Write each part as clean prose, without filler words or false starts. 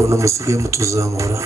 ukuntu musigaye mutuzamura.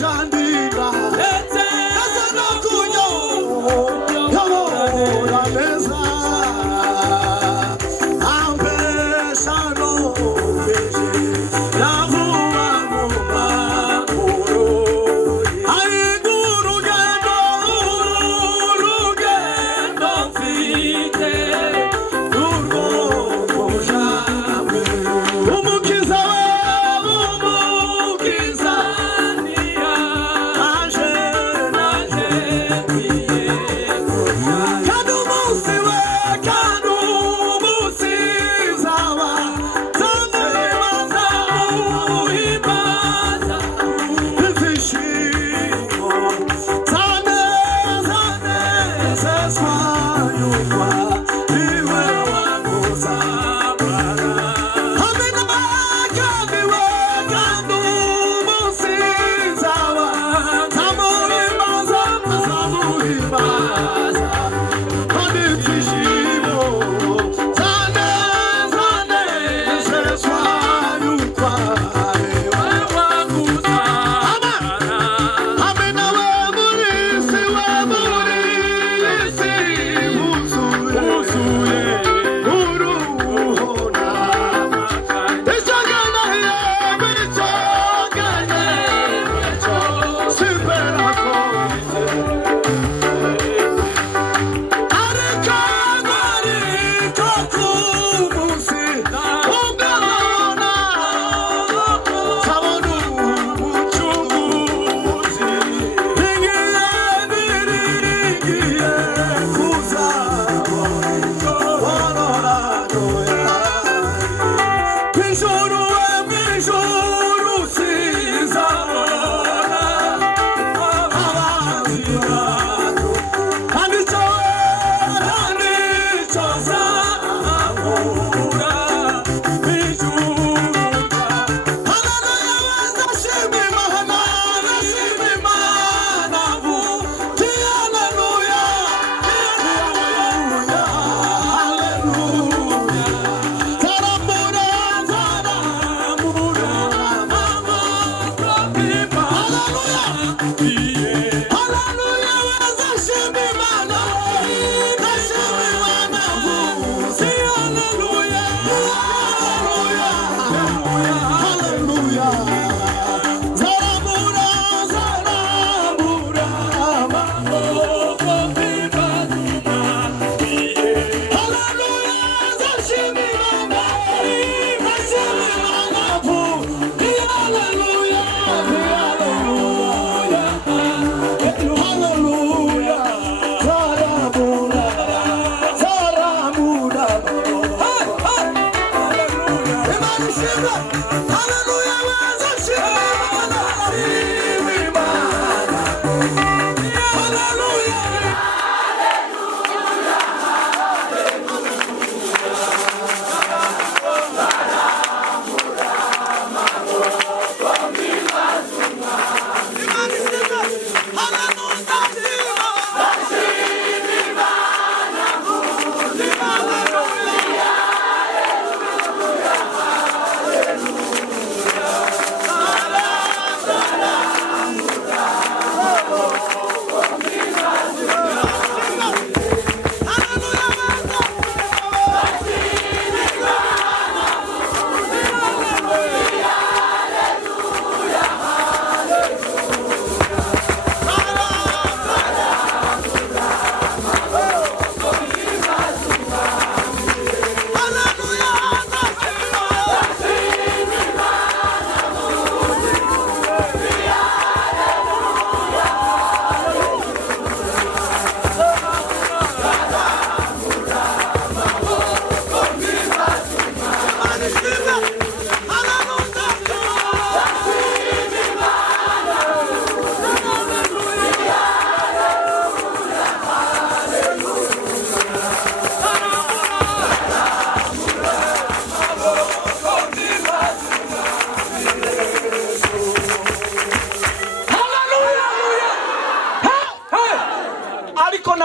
Jandi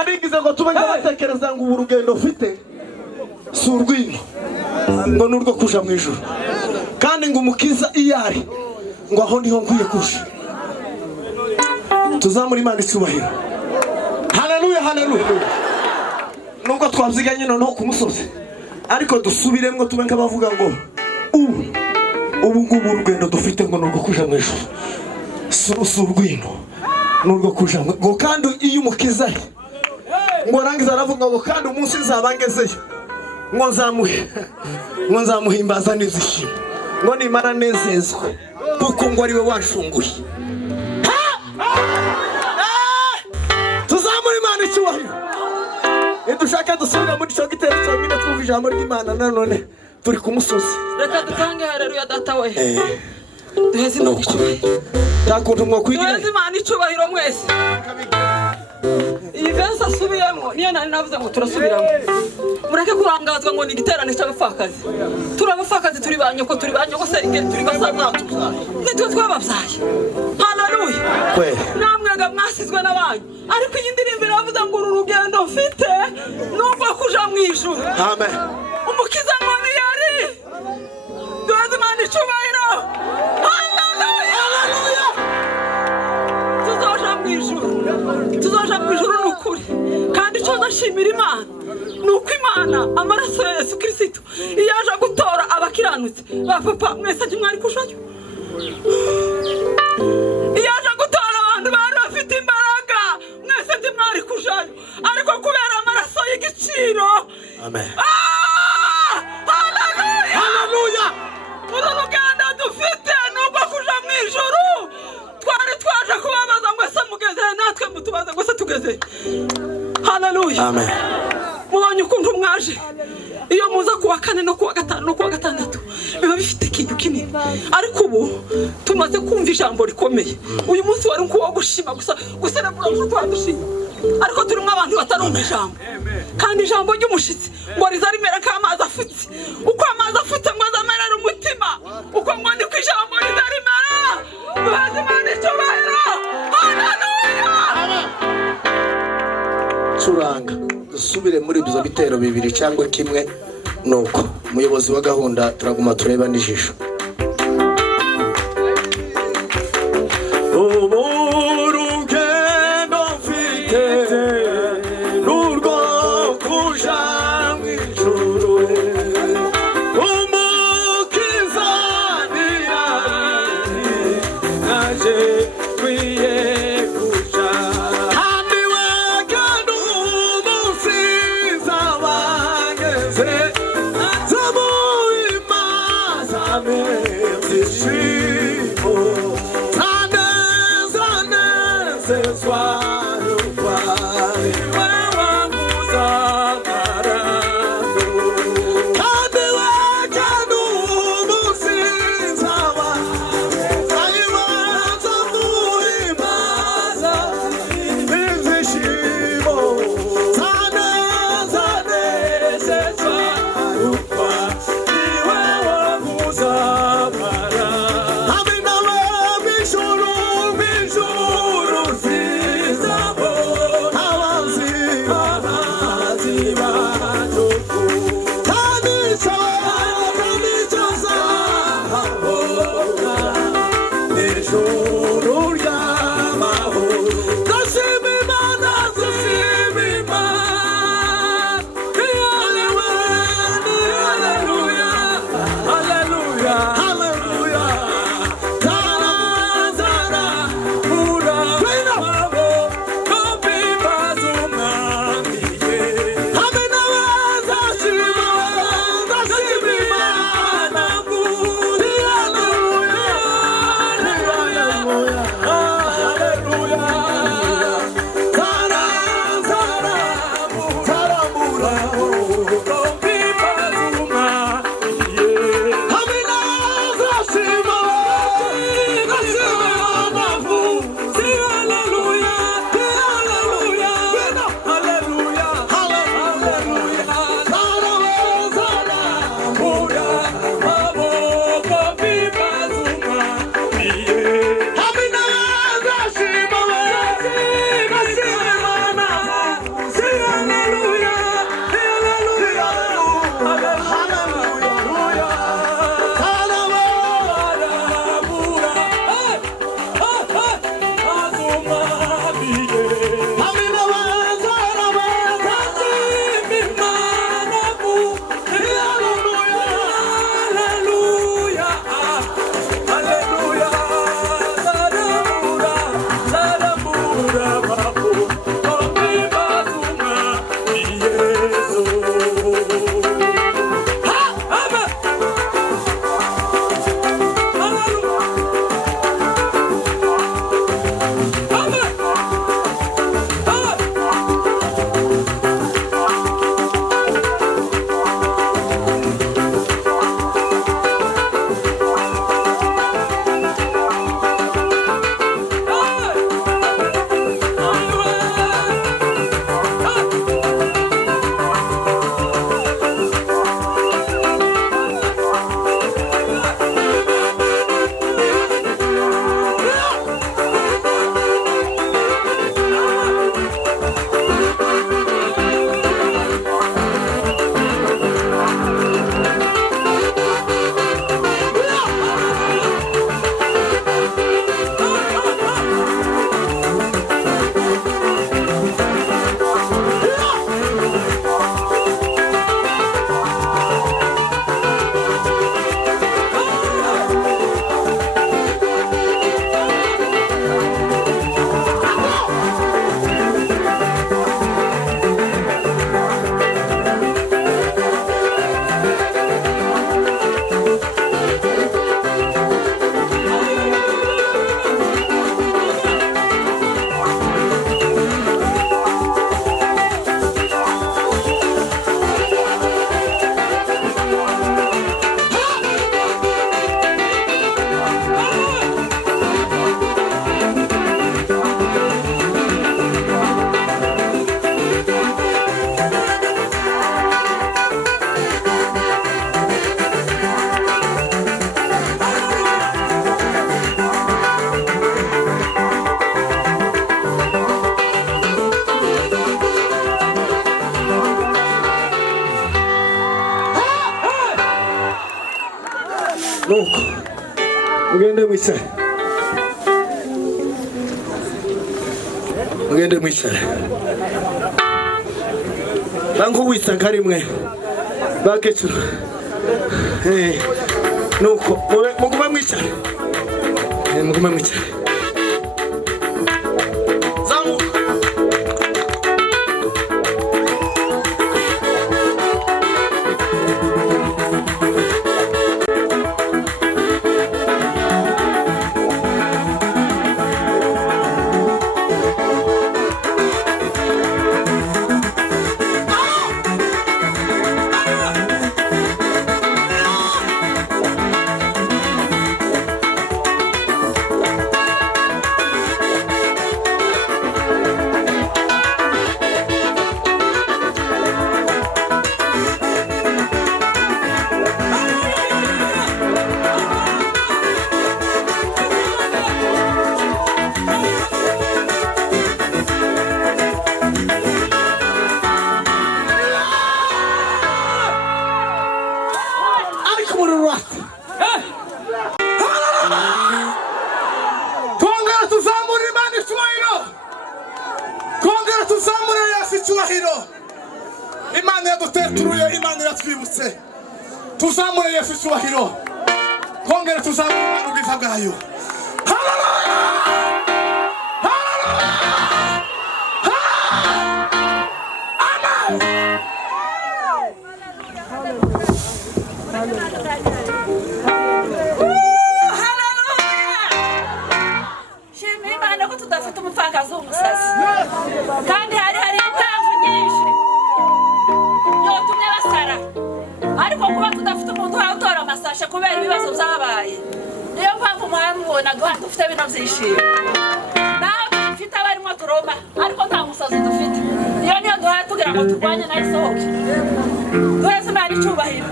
narigize ngo tube batekereza ngo urugendo ufite si urw'ino ngo nurwo kuja mu ijuru kandi ngo umukiza iyari ngo aho niho nkwiye kuja tuzamura Imana icyubahiro. Haleluya haleluya. Nubwo twabyiganye noneho ku musozi ariko dusubiremo tube nk'abavuga ngo ubu ngubu urugendo dufite ngo nurwo kuja mu ijuru si urw'ino nurwo kuja ngo kandi iyo umukiza ngo rangiza aravuga ngo kandi umunsi nzabangezeyo ngo nzamuhimbaza n'izishimo ngo nimara nezezwe kuko ngo ari we wanshunguye. Tuzamura Imana icyubahiro. Dushaka dusubira muri cyo gitero cyonyine twumva ijambo ry'Imana nanone turi ku musozi. Reka dutange haleluya data we. Duheze Imana icyubahiro. Yakuntu mwo kwigira. Duheze Imana icyubahiro mwese. Iyi verse asubiyemo niyo nari navuze ngo turasubiramo. Mureke kurangazwa ngo ni igiterane cy'abafakazi. Turabafakazi turi banyoko se ingeri turi basaza tuzanye. Nitwe twababyaye. Haleluya. Kwe. Namwega mwasizwe n'abanyu. Ariko iyi ndirimbo iravuze ngo uru rugendo mfite nubwo kuja mu ijuru. Amen. Umukiza mwami yari. Duheze Imana icyubahiro. Haleluya. Haleluya. Tuzoja mu ijuru n'ukuri. Kandi icyo ndashimira Imana nuko Imana amaraso ya Yesu Kristo yaje gutora abakiranutse ba papa mwese kimwari kushayo. Yaje gutora abantu bari bafite imbaraga mwese timwari kushayo ariko kubera amaraso y'igiciro. Amen. Haleluya. Haleluya. Uru rugendo dufite nubwo kuja mu ijuru twari twaje kubabaza ngo se mugeze natwe mutubaze ngo se tugeze. Haleluya. Amen. Mubonye ukuntu mwaje iyo muza kuwa kane no kuwa gatanu no kuwa gatandatu biba bifite ikintu kinini ariko ubu tumaze kumva ijambo rikomeye. Uyu munsi wari nkuwo gushima gusa guserebura ko twadushima ariko turimo abantu batarumva ijambo kandi ijambo ry'umushitsi ngo rizarimera k'amazi afutse uko amazi afutse ngo azamerera umutima uko ngo ndi ku ijambo rizarimera. Duheze Imana icyubahiro. Haleluya. Curanga dusubire muri ibyo bitero bibiri cyangwa kimwe nuko umuyobozi wa gahunda turaguma tureba n'ijisho. Bijuru nuko mugende mwicare, mugende mwicare. Bangu wisanga rimwe bakecuru. Nuko mugume mwicare, mugume mwicare. Imana yaduteturuye, Imana iratwibutse. Tuzamure Yesu icyubahiro, twongere tuzamure ubwiza bwayo. Shimira Imana ko tudafite umupfakazi w'umusazi, kandi hari impamvu nyinshi yotumye basara, ariko kuba tudafite umuntu utora amasashe kubera ibibazo byabaye, niyo mpamvu mwamubona dufite bino byishimo. Naho dufite abarimo turoma, ariko nta musazi dufite. Iyo niyo duhaye tugira ngo turwanye nayo isohoke. Duheze Imana icyubahiro.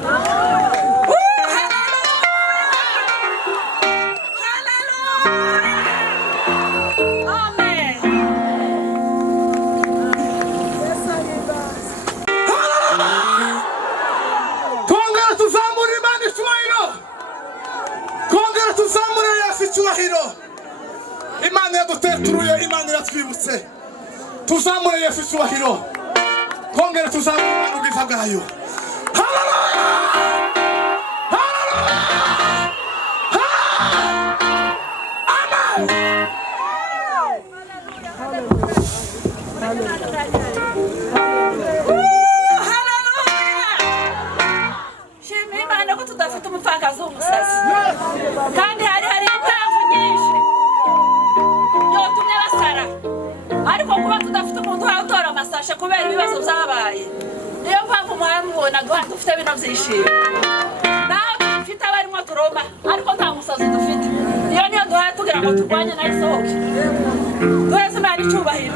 Imana yaduteturuye, Imana iratwibutse. Tuzamure Yesu icyubahiro, twongere tuzamure ubwiza bwayo. Shimira Imana ko tudafite umupfakazi w'umusazi, kandi hari impamvu nyinshi yotumye basara, ariko kuba tudafite umuntu utora amasashe kubera ibibazo byabaye, niyo mpamvu mwamubona dufite bino byishimo. Naho dufite abarimo turoma, ariko nta musazi dufite. Iyo niyo duhaye tugira ngo turwanye nayo isohoke. Duheze Imana icyubahiro.